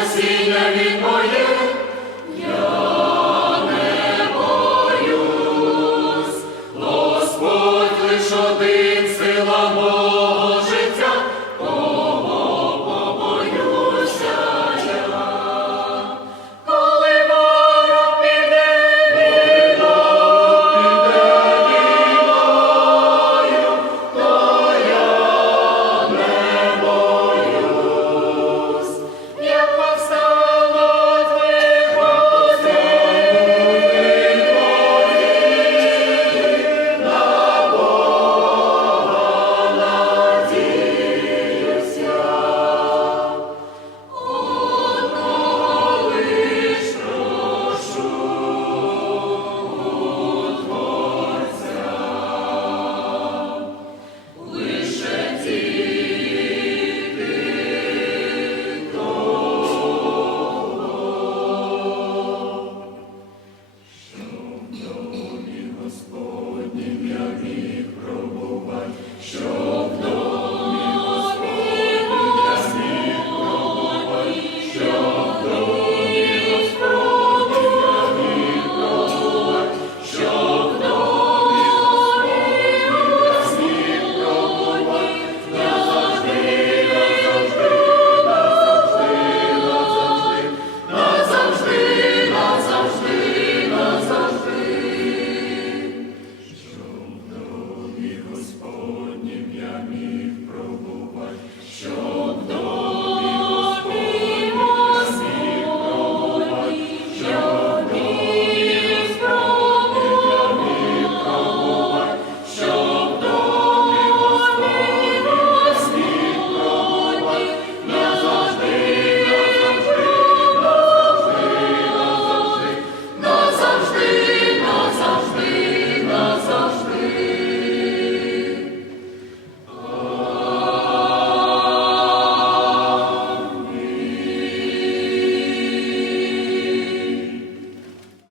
спасіння від